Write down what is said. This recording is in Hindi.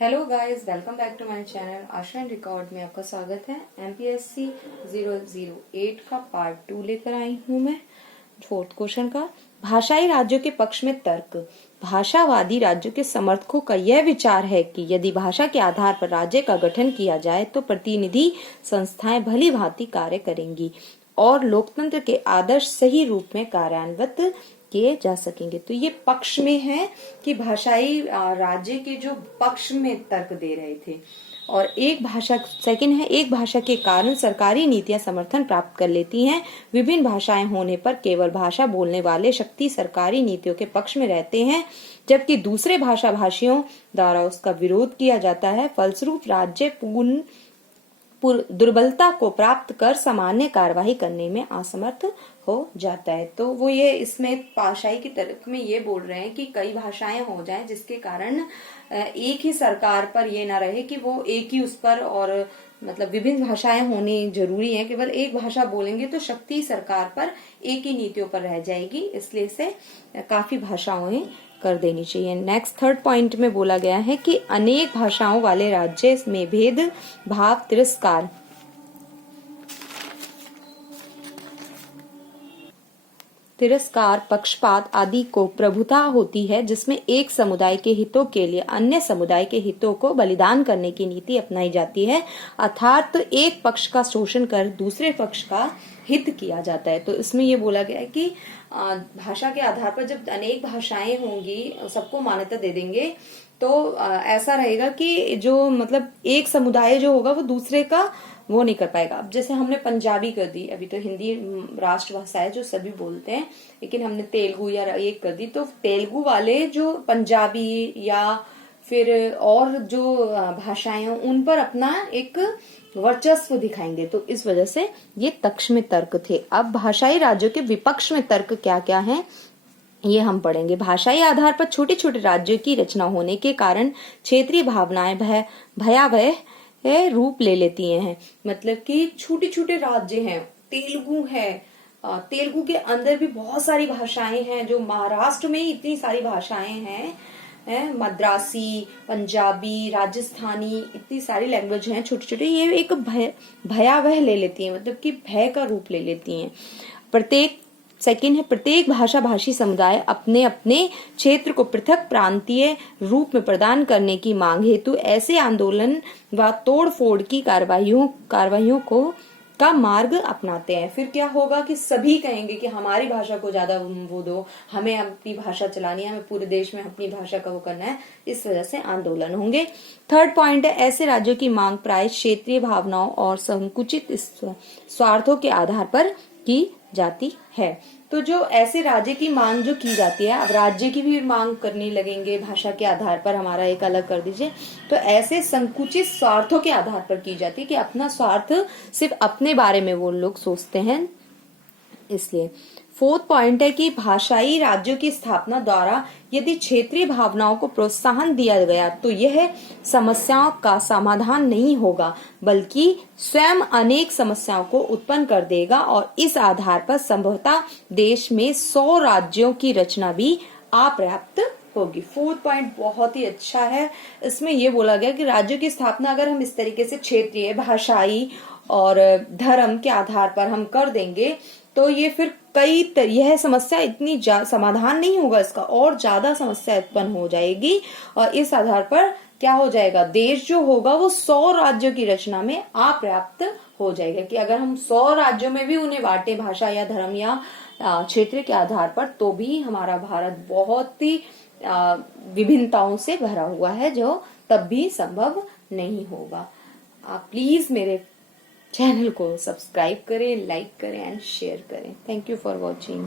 Hello guys, welcome back to my channel Asha and record में आपका स्वागत है। एमपीएससी 008 का पार्ट 2 लेकर आई हूँ मैं। फोर्थ क्वेश्चन का भाषाई राज्यों के पक्ष में तर्क। भाषावादी राज्यों के समर्थकों का यह विचार है कि यदि भाषा के आधार पर राज्य का गठन किया जाए तो प्रतिनिधि संस्थाएं भली भांति कार्य करेंगी और लोकतंत्र के आदर्श सही रूप में कार्यान्वित किए जा सकेंगे। तो ये पक्ष में है कि भाषाई राज्य के जो पक्ष में तर्क दे रहे थे। और एक भाषा सेकंड है, एक भाषा के कारण सरकारी नीतियां समर्थन प्राप्त कर लेती हैं। विभिन्न भाषाएं होने पर केवल भाषा बोलने वाले शक्ति सरकारी नीतियों के पक्ष में रहते हैं, जबकि दूसरे भाषा भाषियों द्वारा उसका विरोध किया जाता है। फलस्वरूप राज्य पूर्ण दुर्बलता को प्राप्त कर सामान्य कार्यवाही करने में असमर्थ हो जाता है। तो वो ये इसमें भाषाई की तर्क में ये बोल रहे हैं कि कई भाषाएं हो जाएं जिसके कारण एक ही सरकार पर ये ना रहे कि वो एक ही उस पर, और मतलब विभिन्न भाषाएं होनी जरूरी है। केवल एक भाषा बोलेंगे तो शक्ति सरकार पर एक ही नीतियों पर रह जाएगी, इसलिए से काफी भाषाओं कर देनी चाहिए। नेक्स्ट थर्ड पॉइंट में बोला गया है कि अनेक भाषाओं वाले राज्य में भेद भाव तिरस्कार पक्षपात आदि को प्रभुता होती है, जिसमें एक समुदाय के हितों के लिए अन्य समुदाय के हितों को बलिदान करने की नीति अपनाई जाती है, अर्थात एक पक्ष का शोषण कर दूसरे पक्ष का हित किया जाता है। तो इसमें ये बोला गया है कि भाषा के आधार पर जब अनेक भाषाएं होंगी, सबको मान्यता दे देंगे, तो ऐसा रहेगा कि जो मतलब एक समुदाय जो होगा वो दूसरे का वो नहीं कर पाएगा। अब जैसे हमने पंजाबी कर दी, अभी तो हिंदी राष्ट्रभाषा है जो सभी बोलते हैं, लेकिन हमने तेलुगु या एक कर दी, तो तेलुगु वाले जो पंजाबी या फिर और जो भाषाएं हैं उन पर अपना एक वर्चस्व दिखाएंगे। तो इस वजह से ये पक्ष में तर्क थे। अब भाषाई राज्यों के विपक्ष में तर्क क्या क्या है ये हम पढ़ेंगे। भाषाई आधार पर छोटे छोटे राज्यों की रचना होने के कारण क्षेत्रीय भावनाएं भयावह रूप ले लेती हैं। मतलब कि छोटे छोटे राज्य हैं, तेलुगु है, तेलुगु के अंदर भी बहुत सारी भाषाएं हैं, जो महाराष्ट्र में ही इतनी सारी भाषाएं हैं, मद्रासी, पंजाबी, राजस्थानी, इतनी सारी लैंग्वेज हैं छोटे छोटे। ये एक भयावह ले लेती हैं, मतलब कि भय का रूप ले लेती हैं। प्रत्येक भाषा भाषी समुदाय अपने अपने क्षेत्र को पृथक प्रांतीय रूप में प्रदान करने की मांग हेतु ऐसे आंदोलन व तोड़फोड़ की कार्यवाहियों को का मार्ग अपनाते हैं। फिर क्या होगा कि सभी कहेंगे कि हमारी भाषा को ज्यादा वो दो, हमें अपनी भाषा चलानी है, हमें पूरे देश में अपनी भाषा का वो करना है। इस वजह से आंदोलन होंगे। थर्ड पॉइंट है, ऐसे राज्यों की मांग प्राय क्षेत्रीय भावनाओं और संकुचित स्वार्थों के आधार पर की जाती है। तो जो ऐसे राज्य की मांग जो की जाती है, अब राज्य की भी मांग करने लगेंगे भाषा के आधार पर, हमारा एक अलग कर दीजिए, तो ऐसे संकुचित स्वार्थों के आधार पर की जाती है कि अपना स्वार्थ सिर्फ अपने बारे में वो लोग सोचते हैं। इसलिए फोर्थ पॉइंट है कि भाषाई राज्यों की स्थापना द्वारा यदि क्षेत्रीय भावनाओं को प्रोत्साहन दिया गया तो यह समस्याओं का समाधान नहीं होगा, बल्कि स्वयं अनेक समस्याओं को उत्पन्न कर देगा और इस आधार पर संभवतः देश में 100 राज्यों की रचना भी अपर्याप्त होगी। फोर्थ पॉइंट बहुत ही अच्छा है। इसमें यह बोला गया कि राज्यों की स्थापना अगर हम इस तरीके से क्षेत्रीय, भाषाई और धर्म के आधार पर हम कर देंगे तो ये फिर यह समस्या इतनी समाधान नहीं होगा, इसका और ज्यादा समस्या उत्पन्न हो जाएगी। और इस आधार पर क्या हो जाएगा, देश जो होगा वो 100 राज्यों की रचना में अपर्याप्त हो जाएगा। कि अगर हम 100 राज्यों में भी उन्हें बांटे भाषा या धर्म या क्षेत्र के आधार पर, तो भी हमारा भारत बहुत ही विभिन्नताओं से भरा हुआ है, जो तब भी संभव नहीं होगा। आप प्लीज मेरे चैनल को सब्सक्राइब करें, लाइक करें एंड शेयर करें। Thank you for watching.